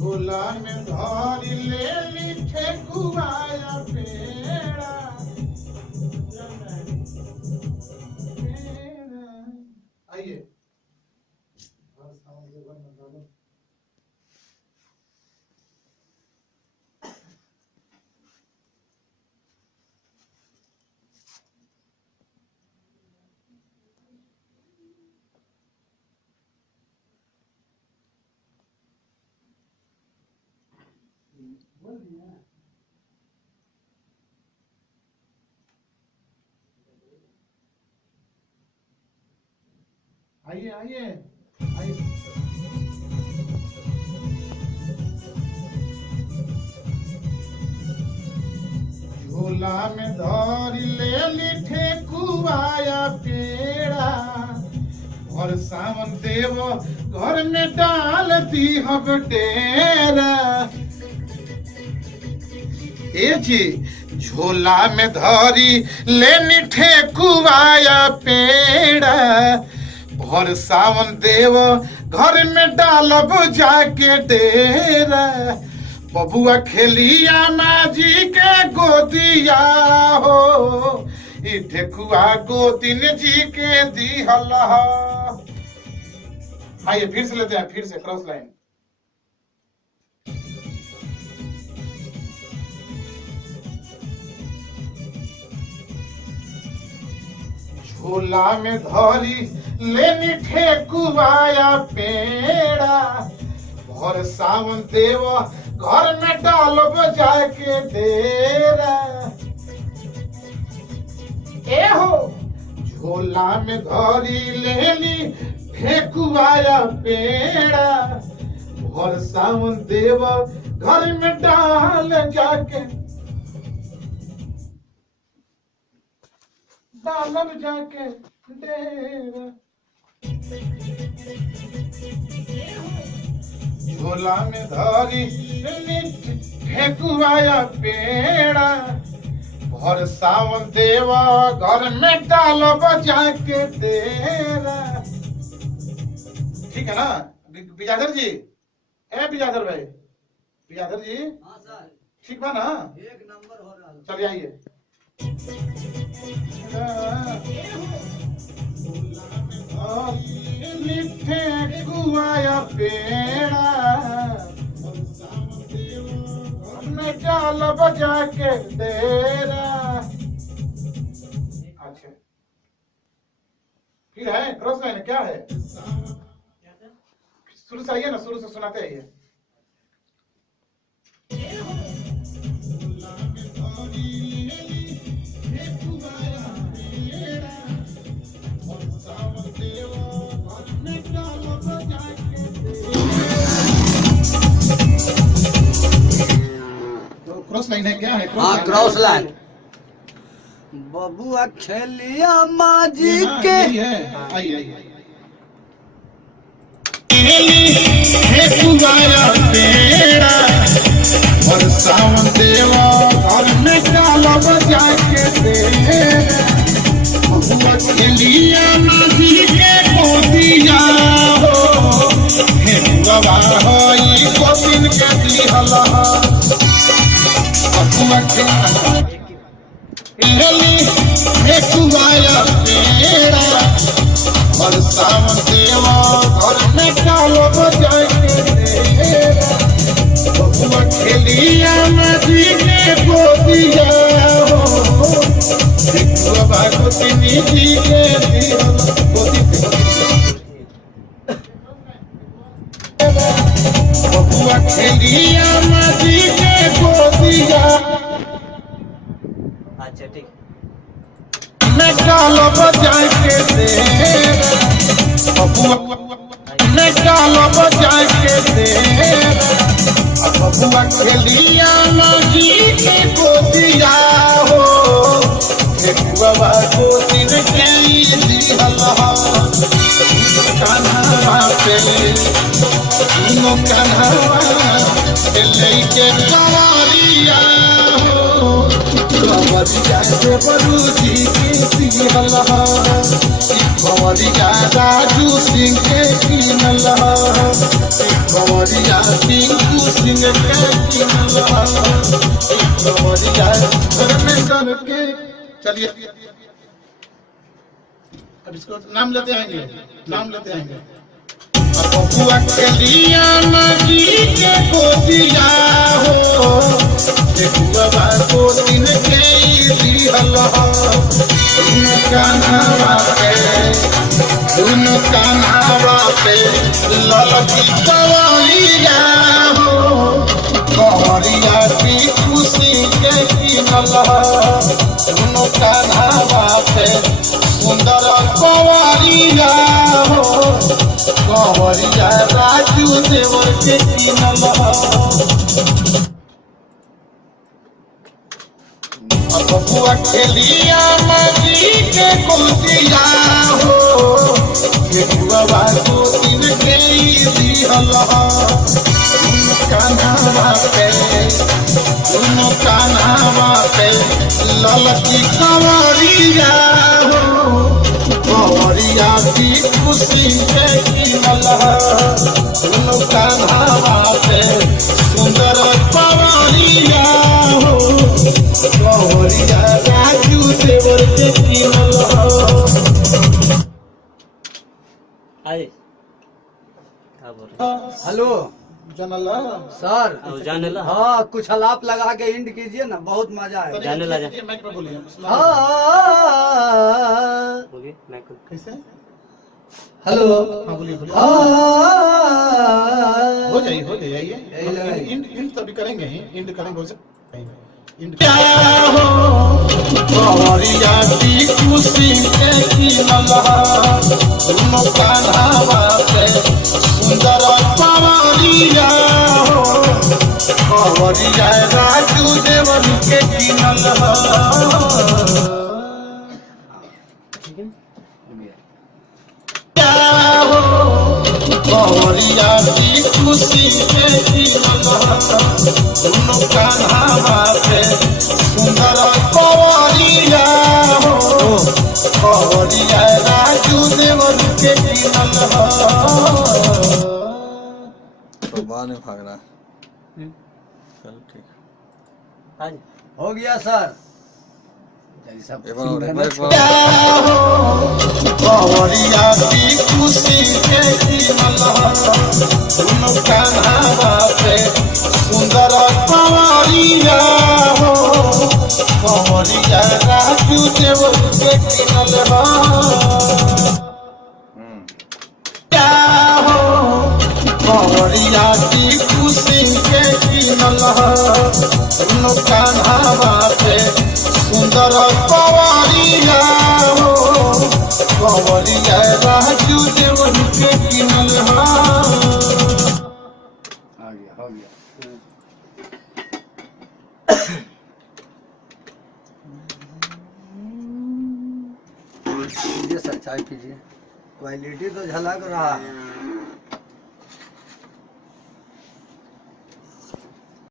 झोला में धरी ले मीठे कुआया पेड़ा। आइए आइए आइए आइए। झोला में धरी ले लीठे कुआया पेड़ा। और सावन देव घर में डाल दी हम डेरा। ए जी झोला में धरी ले मीठे कुआया पेड़ा। और सावन देव घर में डालब जाके डेरा। बबुआ खेलिया माजी के गोदिया हो। ई ठेकुआ गोदिन जी के दिहल। आइए फिर से लेते हैं, फिर से क्रॉस लाइन। झोला में धरी लेनी ठेकुआया पेड़ा। और सावन देव घर में डालब जाके डेरा। ए हो झोला में धरी लेनी ठेकुआया पेड़ा। और सावन देव घर में डाल जाके डालब जाके डेरा। झोला में धरी ठेकुआया पेड़ा। और सावन देवा घर में डालब जाके डेरा। ठीक है ना विजाधर जी? ए विजाधर भाई, विजाधर जी ठीक बा ना? एक नंबर हो रहा। चलिए आइए। ठेकुआया पेड़ा। में डालब जाके डेरा। अच्छा फिर है क्रॉस लाइन क्या है? शुरू से आइए ना, शुरू से सुनाते आइए। क्रॉस लाइन है क्या है? हाँ क्रॉस लाइन। बबुआ खेलिया माजी के आइए ठेकुआया पेड़ा। और सावन देवा घर में डालब जाके डेरा। बबुआ खेलिया माजी के गोदिया हो। ठेकुआ होई गोदिन के दिहल। बबुआ ठेकुआया पेड़ा। और सावन देवा घर में डालब जाके डेरा। बबुआ खेलिया नदी के गोदिया हो। ठेकुआ गोदिन जी के दिहल। बबुआ खेलिया नदी के गोदिया। अच्छा ठीक मैं डालब जाके डेरा। बबुआ मैं डालब जाके डेरा। बबुआ खेलिया नदी के गोदिया हो। ठेकुआ गोदिन के दिहल। कान्हा पे कान्हा लेके कवरिया हो। कवरिया से बरूजी के दिहल। कवरिया राजू सिंह के किनल। कंवरिया टिंकू सिंह के किनल कंवरिया धर्मेंद्र के। चलिए अब इसको नाम लेते आएंगे, नाम लेते आएंगे। बबुआ के लिया नदी के गोदिया हो, बबुआ को दिन के दिहल कान्हा पे, दोनों कान्हा पे ललकी कंवरिया हो, कंवरिया की खुशी के किनल दोनों कान्हा पे सुंदर कंवरिया हो, कंवरिया राजू देवर के किनल। बबुआ खेलिया नदी के गोदिया हो, बबुआ को दिन के दिहल कान्हा पे, दोनों कान्हा पे ललकी कंवरिया हो, कंवरिया की खुशी के किनल दोनों कान्हा पे सुंदर कंवरिया हो, कंवरिया राजू देवर के किनल। हेलो जानला सर। जाने ला। हाँ कुछ हलाप लगा के इंड कीजिए ना, बहुत मजा है। जाने ला। माइक पे बोलिए। हाँ बोलिए मैं कैसे? हेलो हाँ बोलिए बोलिए। हाँ हो जाइए यही लगाइए। इंड इंड तभी करेंगे ही, इंड करेंगे उसे इंड क्या हो, कंवरिया की खुशी के किनल दोनों कान्हा पे सुंदर कंवरिया हो, कंवरिया राजू देवर के किनल। कंवरिया की खुशी के किनल दोनों कान्हा पे सुंदर कंवरिया हो, कंवरिया राजू देवर के किनल। बाद में भाग रहा है। चलो ठीक हो गया सर। कंवरिया की खुशी के किनल दोनों कान्हा पे सुंदर कंवरिया हो, कंवरिया राजू देवर के किनल। कंवरिया की खुशी के किनल दोनों कान्हा पे सुंदर कंवरिया हो, कंवरिया राजू देवर के किनल। हो गया। लीजिए सर चाय पीजिए, क्वालिटी तो झलक रहा है।